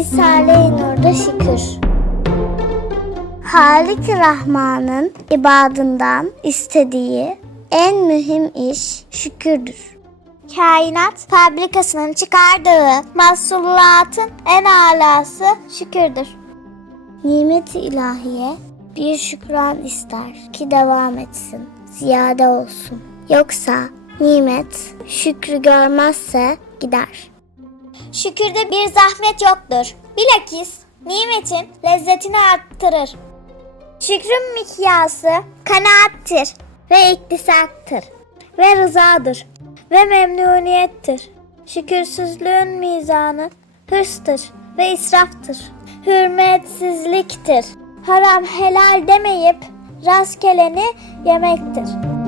Risale-i Nur'da şükür. Halik Rahman'ın ibadından istediği en mühim iş şükürdür. Kainat fabrikasının çıkardığı mahsullatın en alası şükürdür. Nimet-i ilahiye bir şükran ister ki devam etsin, ziyade olsun. Yoksa nimet şükrü görmezse gider. Şükürde bir zahmet yoktur. Bilakis nimetin lezzetini arttırır. Şükrün mikyası kanaattir ve iktisattır ve rızadır ve memnuniyettir. Şükürsüzlüğün mizanı hırstır ve israftır. Hürmetsizliktir. Haram helal demeyip rastgeleni yemektir.